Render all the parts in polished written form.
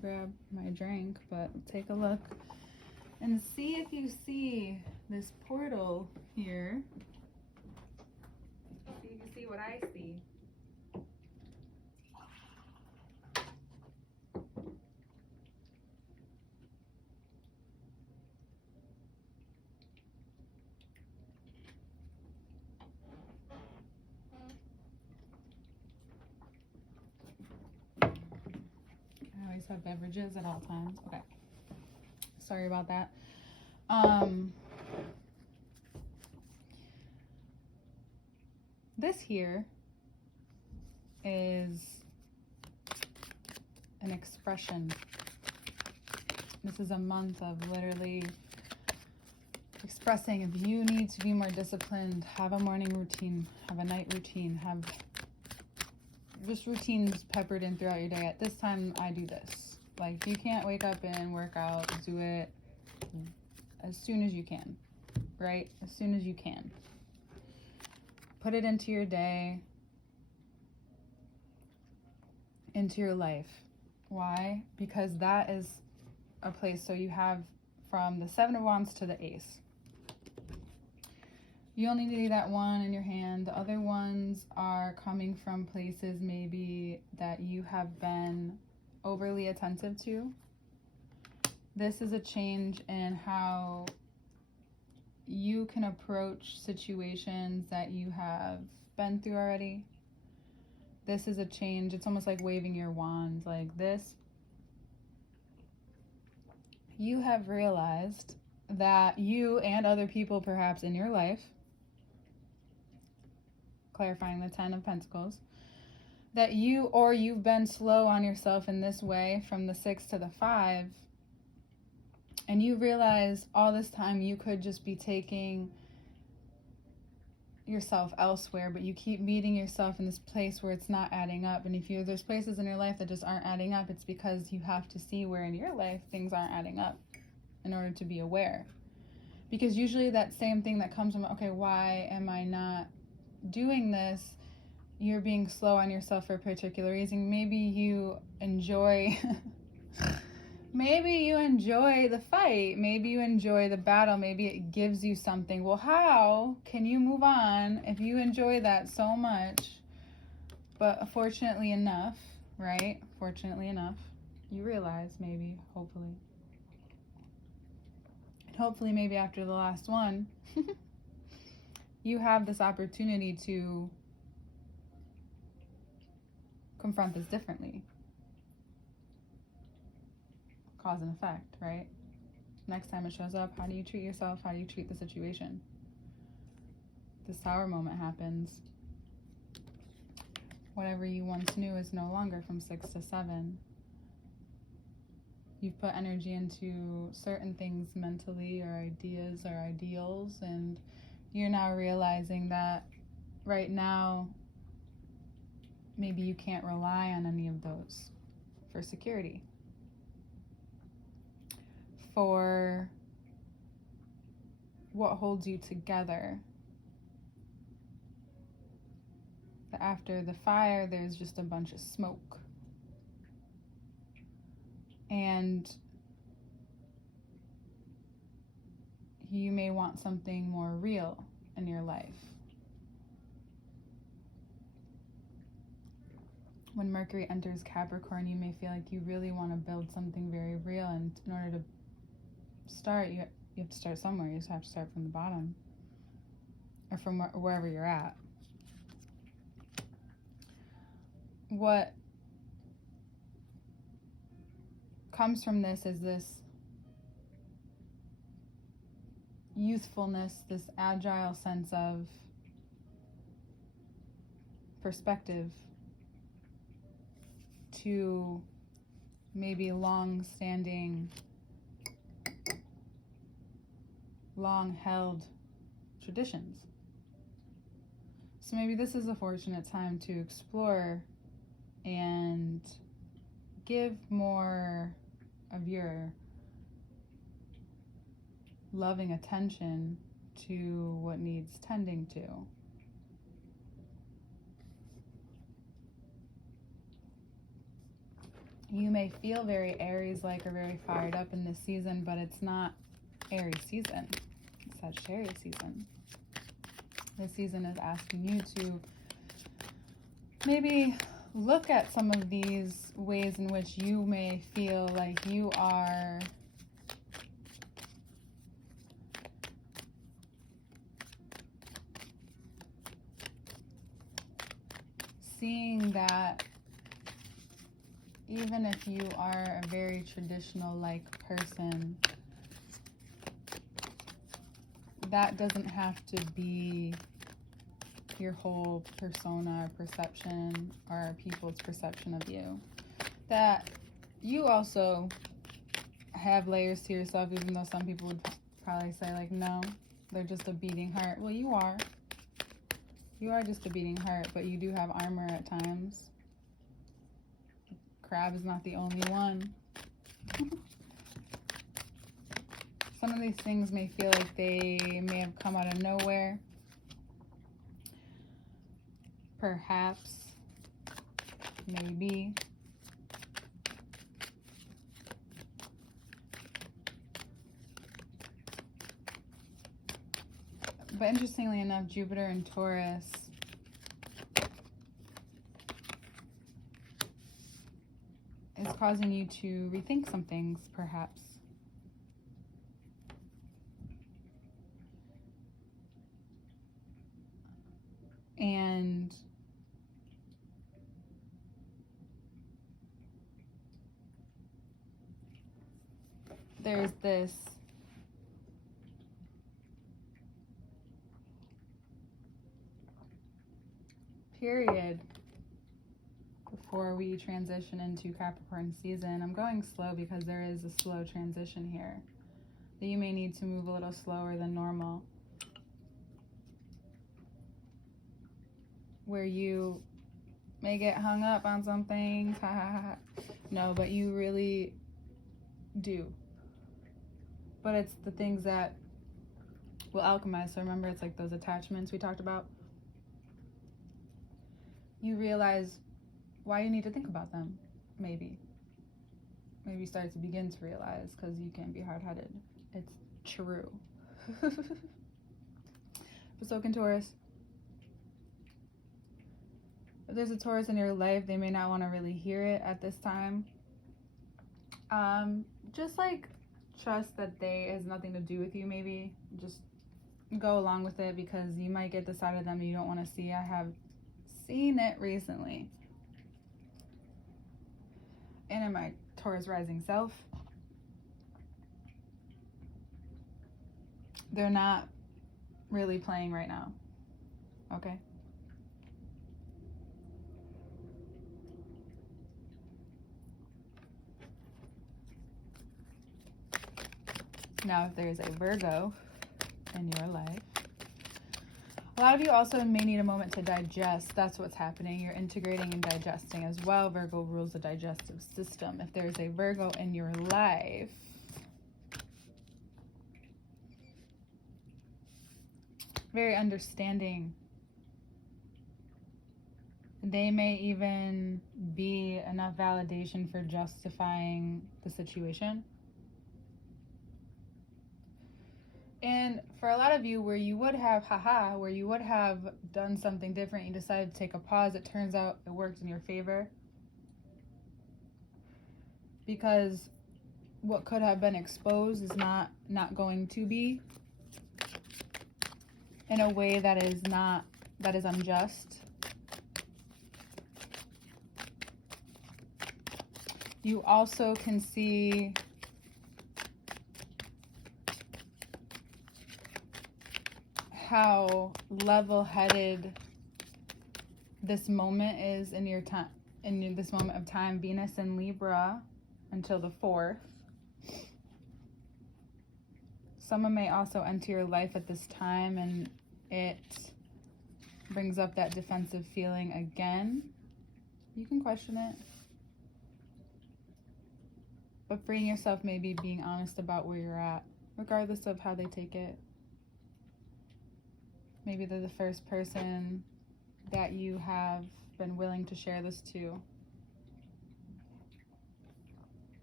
grab my drink, but take a look and see if you see this portal here. See if you see what I see. I always have beverages at all times. Okay. Sorry about that. This here is an expression. This is a month of literally expressing if you need to be more disciplined, have a morning routine, have a night routine, have just routines peppered in throughout your day. At this time, I do this. Like, if you can't wake up and work out, do it as soon as you can, right? As soon as you can. Put it into your day, into your life. Why? Because that is a place. So you have from the Seven of Wands to the Ace. You only need that one in your hand. The other ones are coming from places maybe that you have been overly attentive to. This is a change in how you can approach situations that you have been through already. This is a change. It's almost like waving your wand like this. You have realized that you and other people perhaps in your life, clarifying the 10 of Pentacles, that you've been slow on yourself in this way from the 6 to the 5. And you realize all this time you could just be taking yourself elsewhere, but you keep meeting yourself in this place where it's not adding up. And if there's places in your life that just aren't adding up, it's because you have to see where in your life things aren't adding up in order to be aware. Because usually that same thing that comes from, okay, why am I not doing this? You're being slow on yourself for a particular reason. Maybe you enjoy maybe you enjoy the fight, maybe you enjoy the battle, maybe it gives you something. Well, how can you move on if you enjoy that so much? But fortunately enough, right? Fortunately enough, you realize maybe, hopefully maybe after the last one, you have this opportunity to confront this differently. Cause and effect, right? Next time it shows up, how do you treat yourself? How do you treat the situation? The sour moment happens. Whatever you once knew is no longer from 6 to 7. You've put energy into certain things mentally or ideas or ideals, and you're now realizing that right now maybe you can't rely on any of those for security, for what holds you together. That after the fire, there's just a bunch of smoke. And you may want something more real in your life. When Mercury enters Capricorn, you may feel like you really want to build something very real, and in order to start, you have to start somewhere. You just have to start from the bottom, or from wherever you're at. What comes from this is this youthfulness, this agile sense of perspective to maybe long-standing, long-held traditions. So maybe this is a fortunate time to explore and give more of your loving attention to what needs tending to. You may feel very Aries-like or very fired up in this season, but it's not Aries season. It's Sagittarius season. This season is asking you to maybe look at some of these ways in which you may feel like you are seeing that even if you are a very traditional-like person, that doesn't have to be your whole persona or perception or people's perception of you. That you also have layers to yourself, even though some people would probably say, like, no, they're just a beating heart. Well, you are. You are just a beating heart, but you do have armor at times. Crab is not the only one. Some of these things may feel like they may have come out of nowhere. Perhaps. Maybe. But interestingly enough, Jupiter and Taurus is causing you to rethink some things, perhaps. And there's this period before we transition into Capricorn season. I'm going slow because there is a slow transition here that you may need to move a little slower than normal, where you may get hung up on some things. No, but you really do. But it's the things that will alchemize. So remember, it's like those attachments we talked about. You realize why you need to think about them, maybe. Maybe you start to begin to realize, because you can't be hard-headed. It's true. But so can Taurus. If there's a Taurus in your life, they may not want to really hear it at this time. Just like trust that it has nothing to do with you, maybe. Just go along with it, because you might get this out of them you don't want to see. I have seen it recently. And in my Taurus rising self, they're not really playing right now. Okay? Now, if there's a Virgo in your life, a lot of you also may need a moment to digest. That's what's happening. You're integrating and digesting as well. Virgo rules the digestive system. If there's a Virgo in your life, very understanding. They may even be enough validation for justifying the situation. And for a lot of you, where you would have, where you would have done something different, you decided to take a pause, it turns out it worked in your favor. Because what could have been exposed is not going to be, in a way that is unjust. You also can see how level-headed this moment is in your time, in this moment of time. Venus in Libra until the 4th. Someone may also enter your life at this time, and it brings up that defensive feeling again. You can question it. But freeing yourself may be being honest about where you're at, regardless of how they take it. Maybe they're the first person that you have been willing to share this to.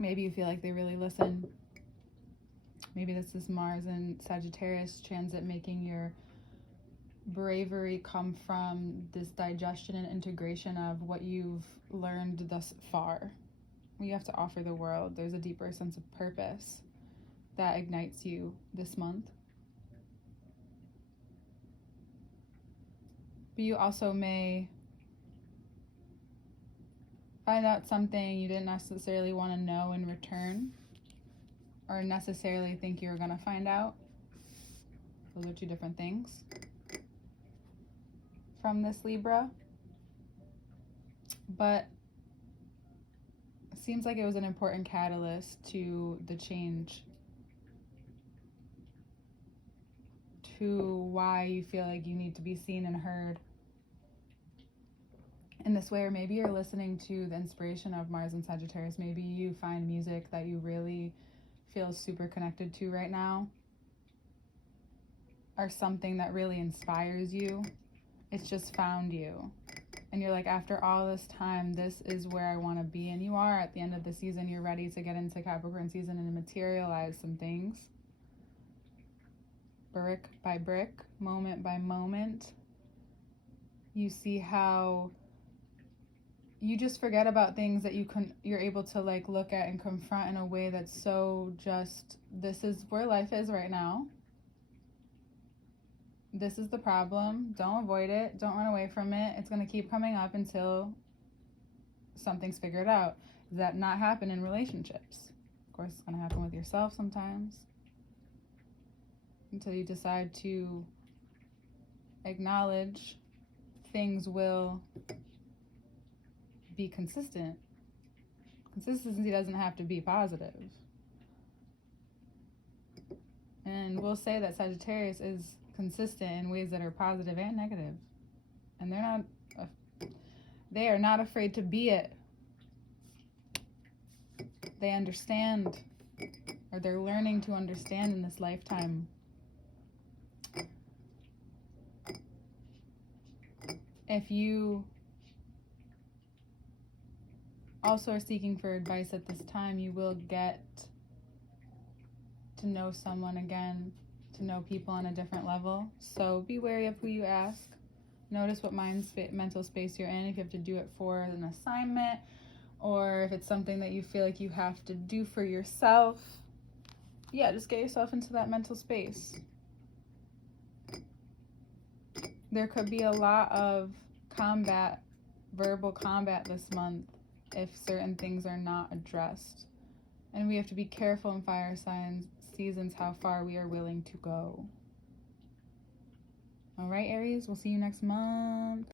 Maybe you feel like they really listen. Maybe this is Mars and Sagittarius transit, making your bravery come from this digestion and integration of what you've learned thus far. You have to offer the world. There's a deeper sense of purpose that ignites you this month. But you also may find out something you didn't necessarily want to know in return, or necessarily think you were going to find out. Those are two different things from this Libra. But it seems like it was an important catalyst to the change, to why you feel like you need to be seen and heard in this way. Or maybe you're listening to the inspiration of Mars and Sagittarius. Maybe you find music that you really feel super connected to right now, or something that really inspires you. It's just found you. And you're like, after all this time, this is where I want to be. And you are at the end of the season. You're ready to get into Capricorn season and materialize some things. Brick by brick, moment by moment. You see how you just forget about things that you're able to like look at and confront in a way that's so just, this is where life is right now. This is the problem. Don't avoid it. Don't run away from it. It's going to keep coming up until something's figured out. Does that not happen in relationships? Of course, it's going to happen with yourself sometimes. Until you decide to acknowledge, things will be consistent. Consistency doesn't have to be positive. And we'll say that Sagittarius is consistent in ways that are positive and negative. And they are not afraid to be it. They understand, or they're learning to understand in this lifetime. If you also are seeking for advice at this time, you will get to know someone again, to know people on a different level. So be wary of who you ask. Notice what mental space you're in, if you have to do it for an assignment, or if it's something that you feel like you have to do for yourself. Yeah, just get yourself into that mental space. There could be a lot of combat, verbal combat this month if certain things are not addressed. And we have to be careful in fire signs seasons how far we are willing to go. All right, Aries, we'll see you next month.